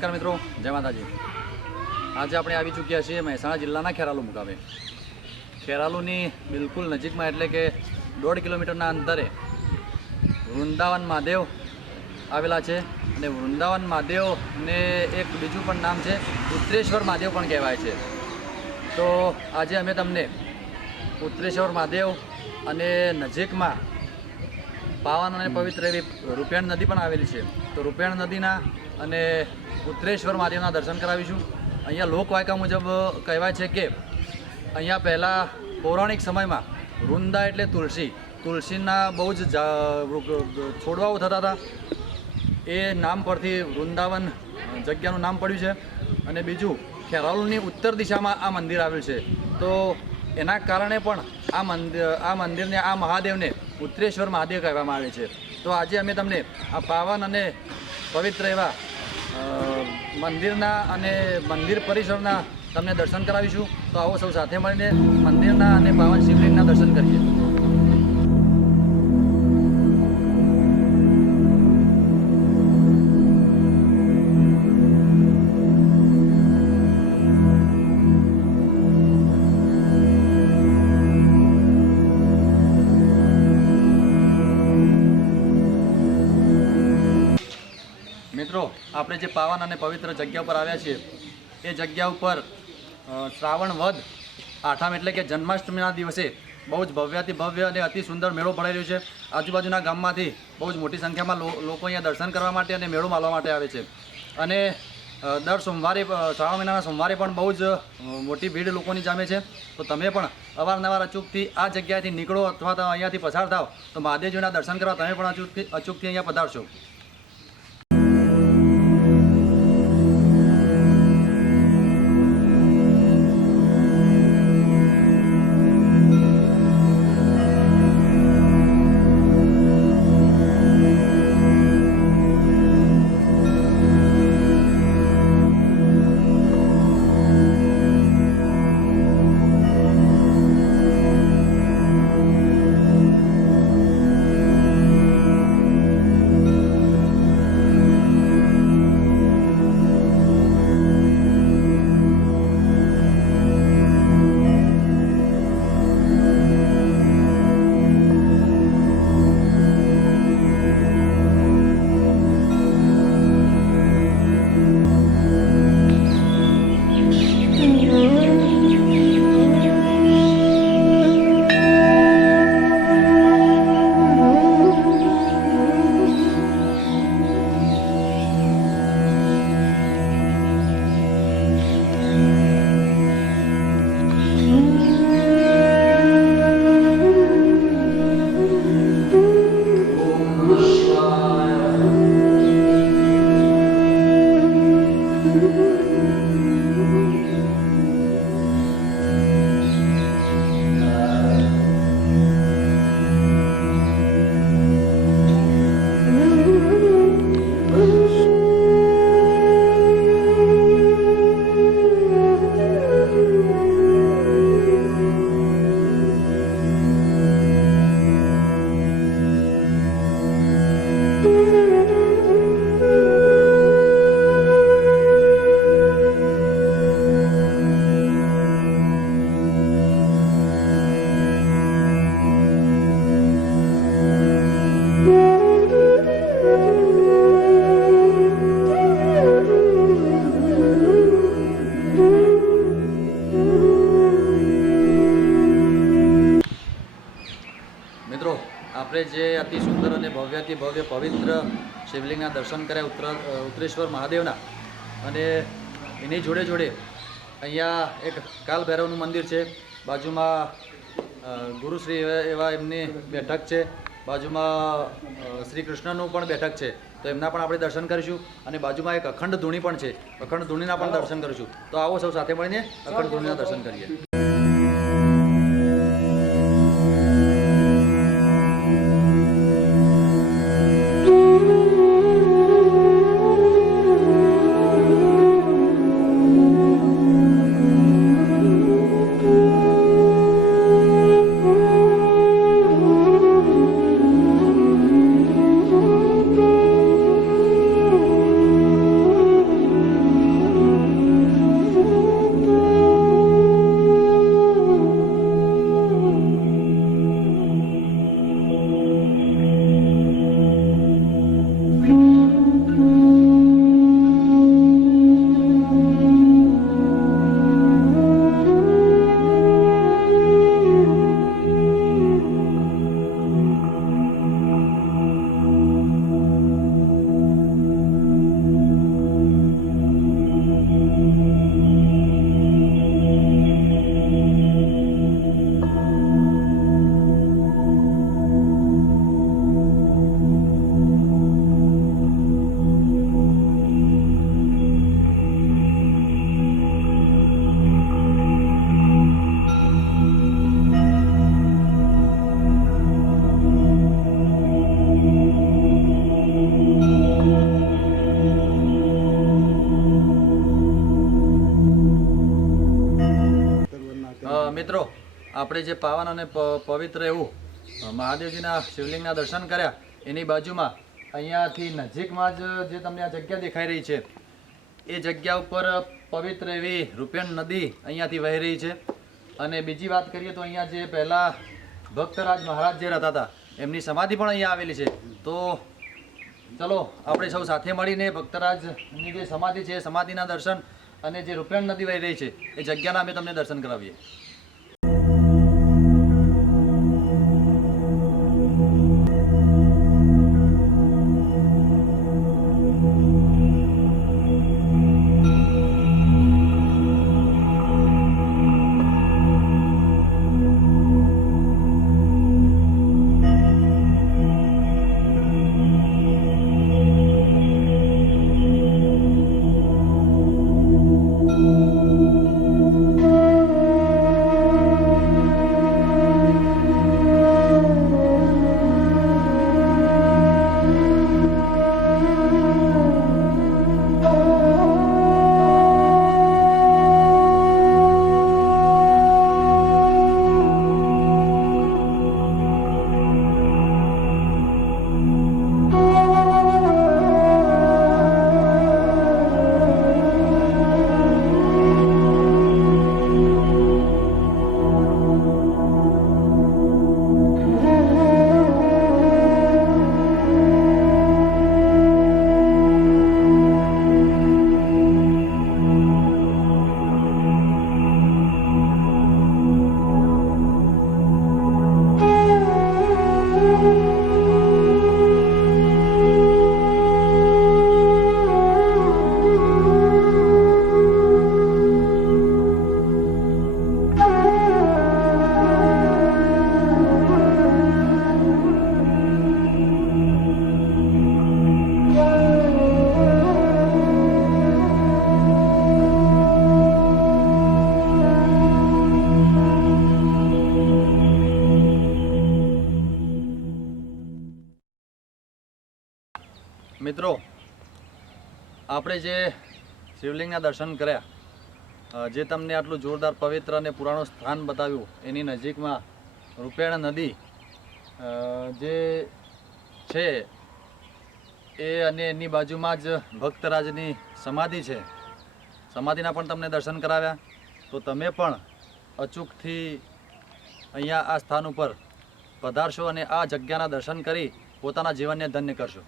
નમસ્કાર મિત્રો, જય માતાજી। આજે આપણે આવી ચૂક્યા છીએ મહેસાણા જિલ્લાના ખેરાલુ મુકામે। ખેરાલુની બિલકુલ નજીકમાં એટલે કે 1.5 કિલોમીટરના અંતરે વૃંદાવન મહાદેવ આવેલા છે અને વૃંદાવન મહાદેવને એક બીજું પણ નામ છે ઉત્તરેશ્વર મહાદેવ પણ કહેવાય છે। તો આજે અમે તમને ઉત્તરેશ્વર મહાદેવ અને નજીકમાં પાવન અને પવિત્ર એવી રૂપેણ નદી પણ આવેલી છે। તો રૂપેણ નદીના અને ઉત્તરેશ્વર મહાદેવના દર્શન કરાવીશું। અહીંયા લોકવાયકા મુજબ કહેવાય છે કે અહીંયા પહેલાં પૌરાણિક સમયમાં વૃંદા એટલે તુલસીના બહુ જ છોડવાઓ થતા હતા। એ નામ પરથી વૃંદાવન જગ્યાનું નામ પડ્યું છે। અને બીજું ખેરાલુની ઉત્તર દિશામાં આ મંદિર આવેલું છે। તો એના કારણે પણ આ મંદિરને આ મહાદેવને ઉત્તરેશ્વર મહાદેવ કહેવામાં આવે છે। તો આજે અમે તમને આ પાવન અને પવિત્ર એવા મંદિરના અને મંદિર પરિસરના તમને દર્શન કરાવીશું। તો આવો સૌ સાથે મળીને મંદિરના અને પાવન શિવલિંગના દર્શન કરીએ। મિત્રો, આપણે જે પાવન અને પવિત્ર જગ્યા પર આવ્યા છીએ એ જગ્યા ઉપર શ્રાવણ વદ આઠમ એટલે કે જન્માષ્ટમીના દિવસે બહુ જ ભવ્યાતિ ભવ્ય અને અતિ સુંદર મેળો ભરાઈ રહ્યો છે। આજુબાજુના ગામમાંથી બહુ જ મોટી સંખ્યામાં લોકો અહીંયા દર્શન કરવા માટે અને મેળો માણવા માટે આવે છે। અને દર સોમવારે શ્રાવણ મહિનાના સોમવારે પણ બહુ જ મોટી ભીડ લોકોની જામે છે। તો તમે પણ અવારનવાર અચૂકથી આ જગ્યાએથી નીકળો અથવા તો અહીંયાથી પસાર થાવ તો મહાદેવજીના દર્શન કરવા તમે પણ અચૂકથી અહીંયા પધારશો। મિત્રો, આપણે જે અતિ સુંદર અને ભવ્યાતિ ભવ્ય પવિત્ર શિવલિંગના દર્શન કર્યા ઉત્તરેશ્વર મહાદેવના, અને એની જોડે જોડે અહીંયા એક કાલ ભૈરવનું મંદિર છે। બાજુમાં ગુરુશ્રી એવા એમની બેઠક છે। બાજુમાં શ્રી કૃષ્ણનું પણ બેઠક છે, તો એમના પણ આપણે દર્શન કરીશું। અને બાજુમાં એક અખંડ ધૂણી પણ છે, અખંડ ધૂણીના પણ દર્શન કરીશું। તો આવો સૌ સાથે મળીને અખંડ ધૂણીના દર્શન કરીએ। મિત્રો, આપણે જે પાવન અને પવિત્ર એવું મહાદેવજીના શિવલિંગના દર્શન કર્યા, એની બાજુમાં અહીંયાથી નજીકમાં જ જે તમને આ જગ્યા દેખાઈ રહી છે, એ જગ્યા ઉપર પવિત્ર એવી રૂપેણ નદી અહીંયાથી વહી રહી છે. અને બીજી વાત કરીએ તો અહીંયા જે પહેલાં ભક્તરાજ મહારાજ જે રહેતા હતા, એમની સમાધિ પણ અહીંયા આવેલી છે. તો ચલો આપણે સૌ સાથે મળીને ભક્તરાજની જે સમાધિ છે એ સમાધિના દર્શન અને જે રૂપેણ નદી વહી રહી છે એ જગ્યાના અમે તમને દર્શન કરાવીએ. મિત્રો, આપણે જે શિવલિંગના દર્શન કર્યા, જે તમને આટલું જોરદાર પવિત્ર અને પુરાણું સ્થાન બતાવ્યું, એની નજીકમાં રૂપેણ નદી જે છે એ અને એની બાજુમાં જ ભક્તરાજની સમાધિ છે, સમાધિના પણ તમને દર્શન કરાવ્યા. તો તમે પણ અચૂકથી અહીંયા આ સ્થાન ઉપર પધારશો અને આ જગ્યાના દર્શન કરી પોતાના જીવનને ધન્ય કરશો.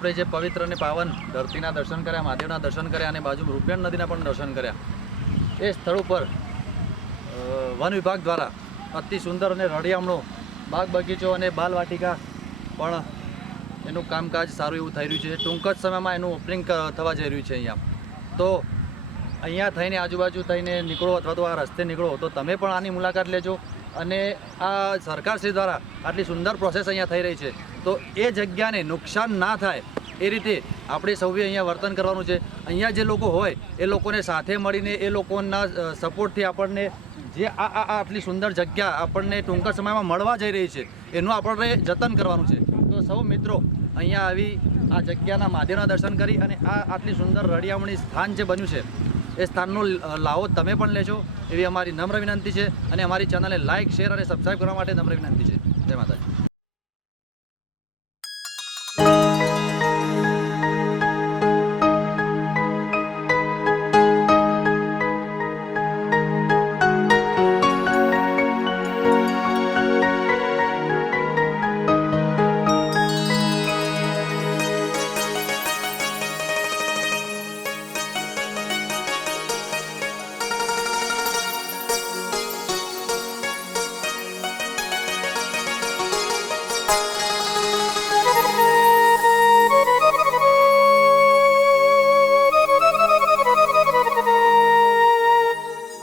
આપણે જે પવિત્ર અને પાવન ધરતીના દર્શન કર્યા, મહાદેવના દર્શન કર્યા અને બાજુમાં રૂપિયાણ નદીના પણ દર્શન કર્યા. એ સ્થળ ઉપર વન વિભાગ દ્વારા અતિ સુંદર અને રળિયામણો બાગ બગીચો અને બાલવાટિકા પણ એનું કામકાજ સારું એવું થઈ રહ્યું છે. ટૂંક જ સમયમાં એનું ઓપનિંગ થવા જઈ રહ્યું છે અહીંયા. તો અહીંયા થઈને આજુબાજુ થઈને નીકળો અથવા તો આ રસ્તે નીકળો તો તમે પણ આની મુલાકાત લેજો. અને આ સરકારશ્રી દ્વારા આટલી સુંદર પ્રોસેસ અહીંયા થઈ રહી છે તો એ જગ્યાને નુકસાન ના થાય એ રીતે આપણે સૌએ અહીંયા વર્તન કરવાનું છે. અહીંયા જે લોકો હોય એ લોકોને સાથે મળીને એ લોકોના સપોર્ટથી આપણને જે આટલી સુંદર જગ્યા આપણને ટૂંક સમયમાં મળવા જઈ રહી છે એનું આપણે જતન કરવાનું છે. તો સૌ મિત્રો અહીંયા આવી આ જગ્યાના મહાદેવના દર્શન કરી અને આટલી સુંદર રળિયામણી સ્થાન જે બન્યું છે એ સ્થાનનો લાવો તમે પણ લેજો એવી અમારી નમ્ર વિનંતી છે. અને અમારી ચેનલને લાઇક, શેર અને સબસ્ક્રાઈબ કરવા માટે નમ્ર વિનંતી છે. જય માતાજી.